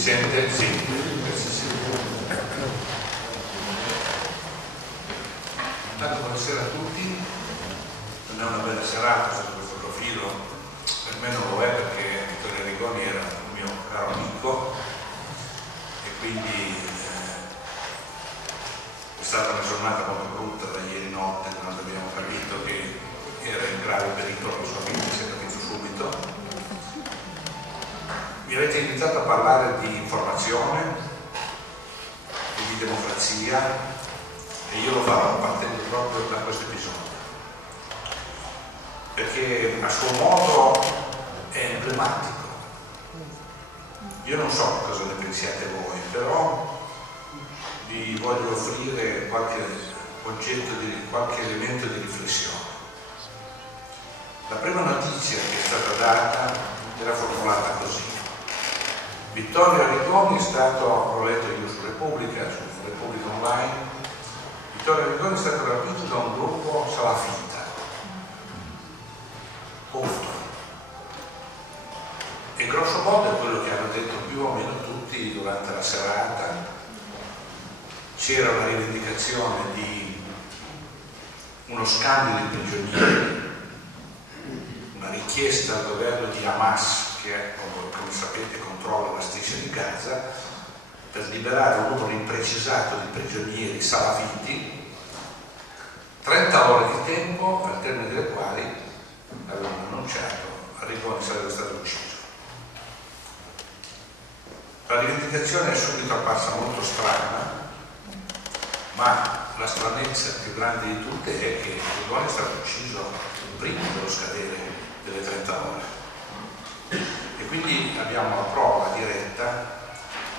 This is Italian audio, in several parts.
sente? Sì, grazie. Intanto buonasera a tutti. Non è una bella serata su questo profilo, per me non lo è perché Vittorio Arrigoni era un mio caro amico e quindi è stata una giornata molto brutta da ieri notte, quando abbiamo capito che era in grave pericolo la sua vita, si è capito subito. Mi avete invitato a parlare di informazione e di democrazia e io lo farò partendo proprio da questo episodio, perché a suo modo è emblematico. Io non so cosa ne pensiate voi, però vi voglio offrire qualche oggetto, qualche elemento di riflessione. La prima notizia che è stata data era formulata così: Vittorio Arrigoni è stato, l'ho letto io su Repubblica Online, Vittorio Arrigoni è stato rapito da un gruppo salafita. Punto. E grosso modo è quello che hanno detto più o meno tutti durante la serata. C'era una rivendicazione di uno scambio di prigionieri, una richiesta al governo di Hamas, che come sapete controlla la striscia di Gaza, per liberare un numero imprecisato di prigionieri salafiti, 30 ore di tempo, al termine delle quali avevano annunciato Arrigoni sarebbe stato ucciso. La rivendicazione è subito apparsa molto strana, ma la stranezza più grande di tutte è che Arrigoni è stato ucciso prima dello scadere delle 30 ore. E quindi abbiamo la prova diretta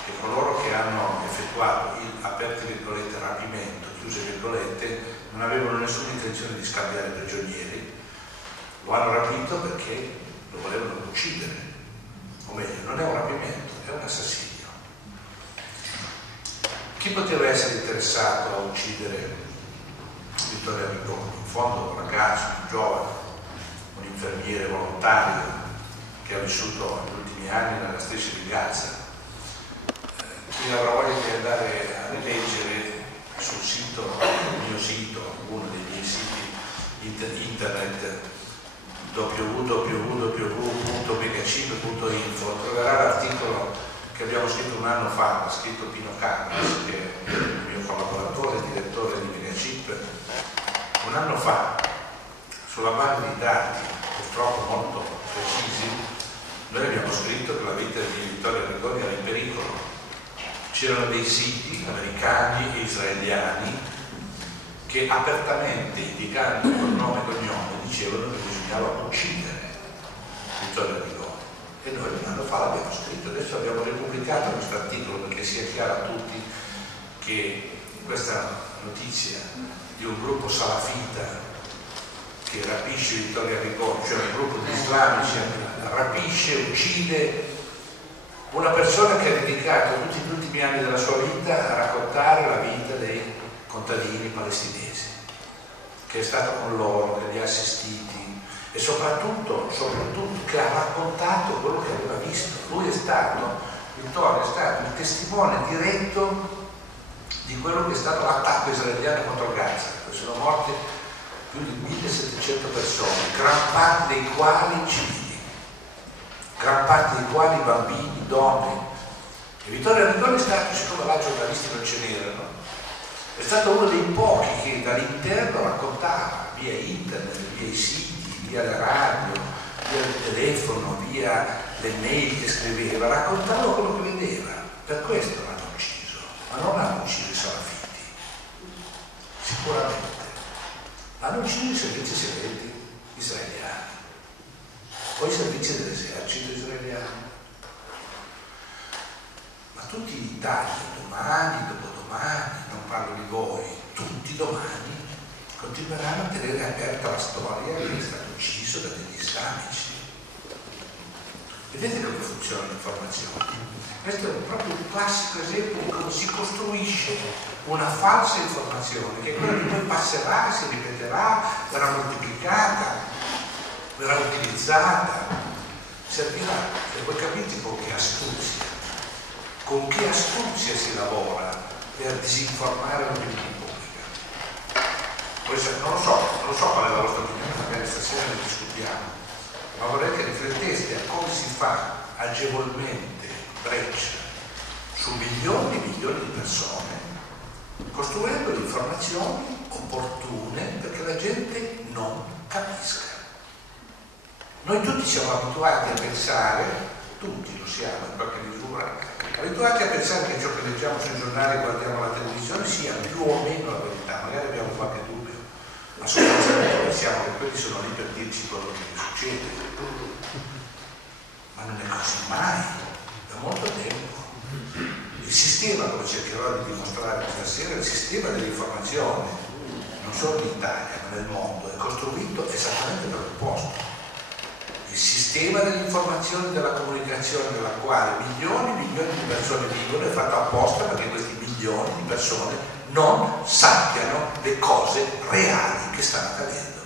che coloro che hanno effettuato il, aperte virgolette, rapimento, chiuse virgolette, non avevano nessuna intenzione di scambiare prigionieri, lo hanno rapito perché lo volevano uccidere, o meglio, non è un rapimento, è un assassinio. Chi poteva essere interessato a uccidere Vittorio Arrigoni? In fondo un ragazzo, un giovane, un infermiere volontario che ha vissuto negli ultimi anni nella striscia di Gaza. Chi avrà voglia di andare a rileggere sul sito, il mio sito, uno dei miei siti internet, www.megacip.info, troverà l'articolo che abbiamo scritto un anno fa, l'ha scritto Pino Cabras, che è il mio collaboratore e direttore di Megacip. Un anno fa, sulla base di dati purtroppo molto precisi, noi abbiamo scritto che la vita di Vittorio Arrigoni era in pericolo. C'erano dei siti americani e israeliani che apertamente, indicando con nome e cognome, dicevano che bisognava uccidere Vittorio Arrigoni. E noi un anno fa l'abbiamo scritto. Adesso abbiamo ripubblicato questo articolo perché sia chiaro a tutti che questa notizia di un gruppo salafita che rapisce Vittorio Arrigoni, cioè un gruppo di islamici, rapisce, uccide una persona che ha dedicato tutti gli ultimi anni della sua vita a raccontare la vita dei contadini palestinesi, che è stato con loro, che li ha assistiti e soprattutto che ha raccontato quello che aveva visto. Lui Vittorio è stato il testimone diretto di quello che è stato l'attacco israeliano contro Gaza. Sono morte più di 1700 persone, gran parte dei quali civili, gran parte dei quali bambini, donne. E Vittorio Arrigoni è stato, siccome là giornalisti non ce n'erano, è stato uno dei pochi che dall'interno raccontava, via internet, via i siti, via la radio, via il telefono, via le mail che scriveva, raccontava quello che vedeva. Per questo l'hanno ucciso, ma non hanno ucciso i salafiti, sicuramente. Hanno ucciso i servizi segreti israeliani o i servizi dell'esercito israeliano. Ma tutti in Italia, domani, dopodomani, non parlo di voi, tutti domani continueranno a tenere aperta la storia che è stato ucciso da degli islamici. Vedete come funziona l'informazione? Questo è proprio un classico esempio di come si costruisce una falsa informazione, che è quella che poi passerà, si ripeterà, verrà moltiplicata, verrà utilizzata, servirà. E voi capite con che astuzia con che astuzia si lavora per disinformare l'opinione pubblica. Poi non lo so qual è la vostra opinione, magari stasera ne discutiamo, ma vorrei che rifletteste a come si fa agevolmente breccia su milioni e milioni di persone, costruendo informazioni opportune perché la gente non capisca. Noi tutti siamo abituati a pensare, tutti lo siamo in qualche misura, abituati a pensare che ciò che leggiamo sui giornali e guardiamo la televisione sia più o meno la verità, magari abbiamo qualche dubbio, ma sostanzialmente pensiamo che quelli sono lì per dirci quello che succede. Ma non è così mai, da molto tempo. Il sistema, come cercherò di dimostrare questa sera, il sistema dell'informazione, non solo in Italia ma nel mondo, è costruito esattamente per l'opposto. Il sistema dell'informazione e della comunicazione nella quale milioni e milioni di persone vivono è fatto apposta perché questi milioni di persone non sappiano le cose reali che stanno accadendo.